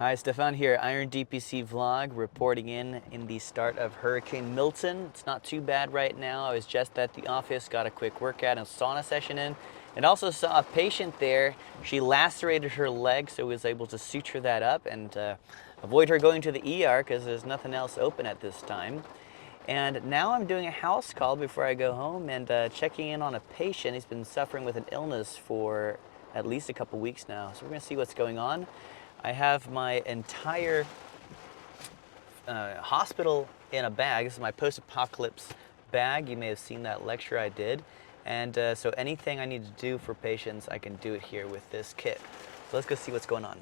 Hi, Stefan here, Iron DPC vlog, reporting in the start of Hurricane Milton. It's not too bad right now. I was just at the office, got a quick workout and sauna session in, and also saw a patient there. She lacerated her leg, so I was able to suture that up and avoid her going to the ER because there's nothing else open at this time. And now I'm doing a house call before I go home and checking in on a patient. He's been suffering with an illness for at least a couple weeks now, so we're going to see what's going on. I have my entire hospital in a bag. This is my post-apocalypse bag. You may have seen that lecture I did. And so anything I need to do for patients, I can do it here with this kit. So let's go see what's going on.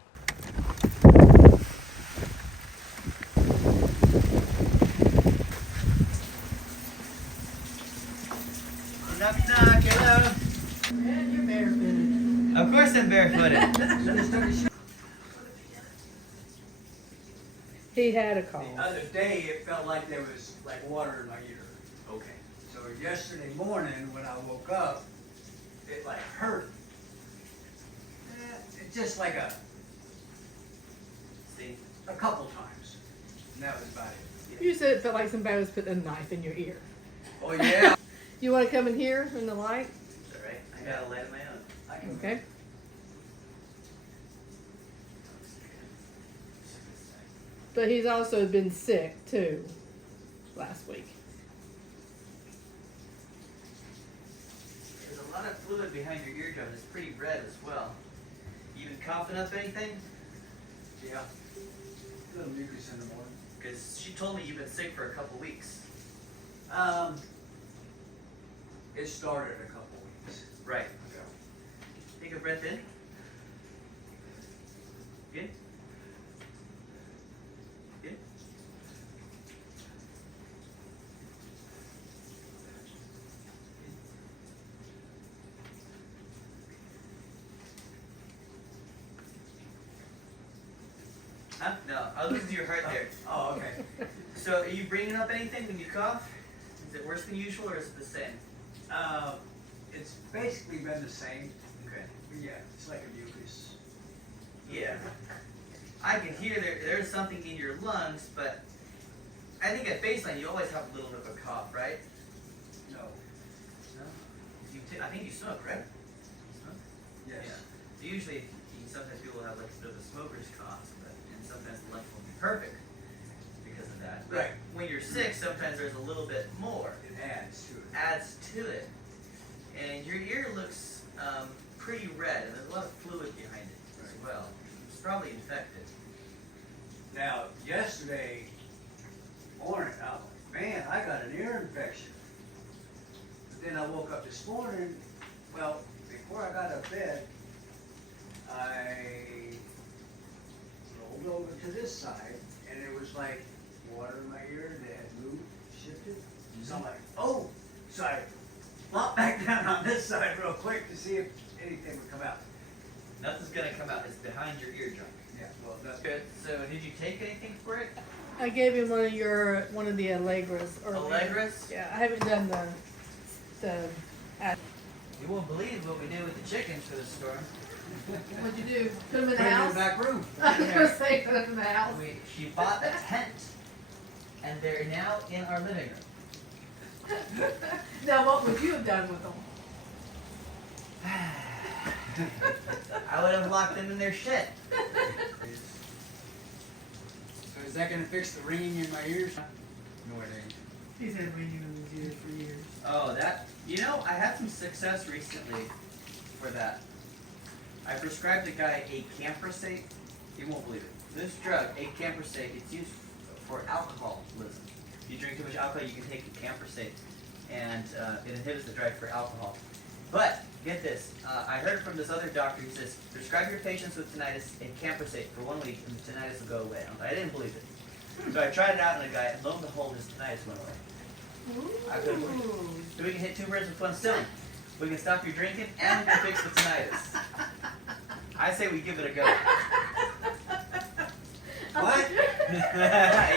Knock, knock, hello. Man, you're barefooted. Of course I'm barefooted. He had a call. The other day, it felt like there was like water in my ear. Okay. So yesterday morning, when I woke up, it like hurt. It's just like See? a couple times. And that was about it. You said it felt like somebody was putting a knife in your ear. Oh yeah. You want to come in here in the light? All right. I got a light of my own. I can. Okay. But he's also been sick too last week. There's a lot of fluid behind your eardrum. It's pretty red as well. You been coughing up anything? Yeah. A little mucus in the morning. Because she told me you've been sick for a couple weeks. It started a couple weeks Right. ago. Take a breath in. Good. Good. Huh? No, I'll listen to your heart there. Oh, okay. So, are you bringing up anything when you cough? Is it worse than usual, or is it the same? It's basically been the same. Okay. But yeah, it's like a mucus. Yeah. I can hear there's something in your lungs, but I think at baseline you always have a little bit of a cough, right? No. No? I think you smoke, right? Smoke? Yes. Yeah. Usually, sometimes people have like a bit of a smoker's cough, and sometimes the lungs will be perfect because of that. But Right. when you're sick, sometimes there's a little bit more. It adds to it. Adds to it. And your ear looks pretty red, and there's a lot of fluid behind it as well. It's probably infected. Now, yesterday morning, I was like, man, I got an ear infection. But then I woke up this morning, well, before I got out of bed, I rolled over to this side, and it was like water in my ear that had moved, shifted. So I'm like, oh! So I flopped back down on this side real quick to see if anything would come out. Nothing's gonna come out. It's behind your eardrum. Yeah, well, that's Good. So, did you take anything for it? I gave him one of the Allegras earlier. Allegras? Yeah, I haven't done the You won't believe what we did with the chickens for the storm. What'd you do? Put them in Put the it in house? the back room. I was gonna say put them in the house. She bought a tent, and they're now in our living room. Now, what would you have done with them? I would have locked them in their shed. So is that gonna fix the ringing in my ears? No, it ain't. He's had ringing in his ears for years. Oh, that, I had some success recently for that. I prescribed a guy acamprosate. You won't believe it. This drug, acamprosate, it's used for alcoholism. If you drink too much alcohol, you can take acamprosate, and it inhibits the drive for alcohol. But, get this, I heard from this other doctor, he says, prescribe your patients with tinnitus acamprosate for 1 week, and the tinnitus will go away. I didn't believe it. So I tried it out on a guy, and lo and behold, his tinnitus went away. I couldn't believe it. So we can hit 2 birds with 1 stone. We can stop your drinking, and we can fix the tinnitus. I say we give it a go. What?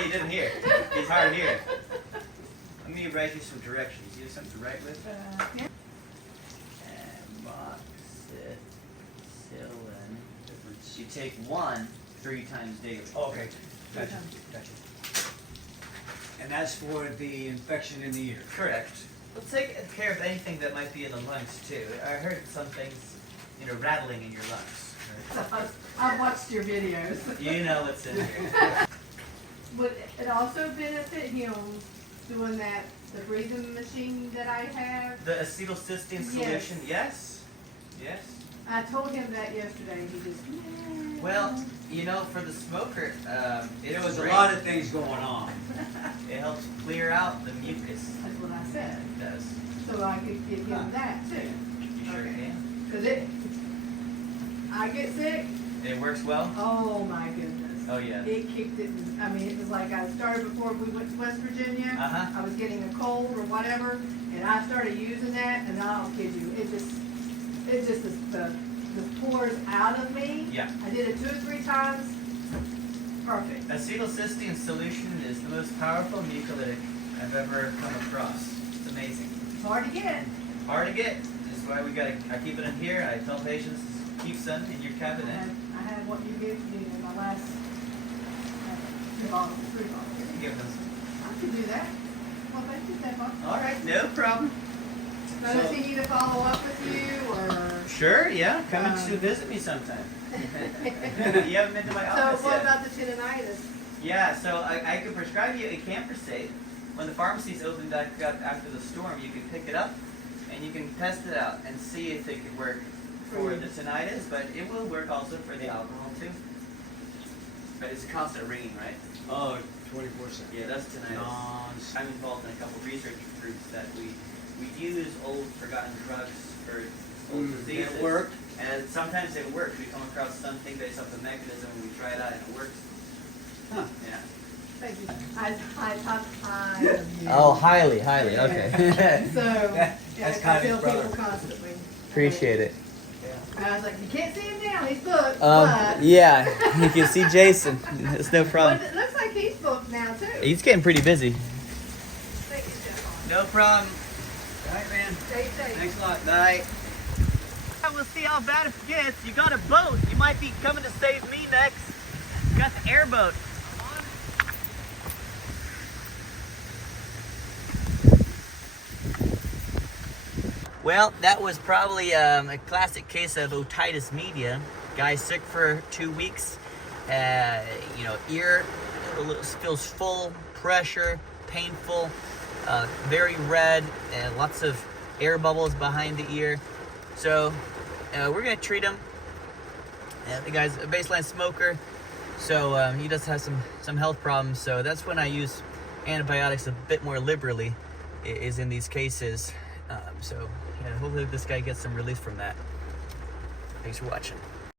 He didn't hear. He's hard of hearing. Let me write you some directions. You have something to write with? Yeah. You take one 3 times daily. Okay, gotcha, gotcha. And that's for the infection in the ear. Correct. We'll take care of anything that might be in the lungs too. I heard some things, rattling in your lungs. I've watched your videos. You know what's in there. Would it also benefit him doing the breathing machine that I have? The acetylcysteine solution, yes. Yes. I told him that yesterday, and he just, yeah. Well, for the smoker, There was a lot of things going on. It helps clear out the mucus. That's what I said. It does. So I could give him that too. You sure can. Because I get sick, It works well? oh my goodness. Oh, yeah. It kicked it, it was like I started before we went to West Virginia. Uh-huh. I was getting a cold or whatever, and I started using that, and I don't kid you, it just the pours out of me. Yeah. I did it 2 or 3 times. Perfect. Acetylcysteine solution is the most powerful mucolytic I've ever come across. It's amazing. It's hard to get. Hard to get. That's why I keep it in here. I tell patients, keep some in your cabinet. I had what you gave me in my last 2 bottles, 3 bottles. Give them I can do that. Well, thank you, Stefan. some. All right, no problem. Now, does he need to follow up with you, or? Sure, yeah. Come and to visit me sometime. You haven't been to my So office what yet. about the tendinitis? Yeah, so I could prescribe you a camprosate. When the pharmacies open back up after the storm, you can pick it up and you can test it out and see if it could work for the tinnitus, but it will work also for the alcohol too. But it's constant ringing, right? Oh, 24/7. Yeah, that's tinnitus. I'm involved in a couple research groups that we use old forgotten drugs for old diseases. It worked. And sometimes it works. We come across something based off the mechanism and we try it out and it works. Huh. Yeah. Thank you. I talk high of you. Oh, highly, okay. So, That's I kind of tell his brother. people constantly. Appreciate it. I was like, you can't see him now, he's booked, but. Yeah, you can see Jason. It's no But problem. it looks like he's booked now too. He's getting pretty busy. Thank you, Stefan. No problem. All right, man. Stay safe. Thanks a lot. Night. We'll see how bad it gets. You got a boat. You might be coming to save me next. You got the airboat. Well, that was probably a classic case of otitis media. Guy's sick for 2 weeks. Ear feels full, pressure, painful, very red, and lots of air bubbles behind the ear. So we're gonna treat him. The guy's a baseline smoker, so he does have some health problems. So that's when I use antibiotics a bit more liberally, is in these cases. So hopefully this guy gets some relief from that. Thanks for watching.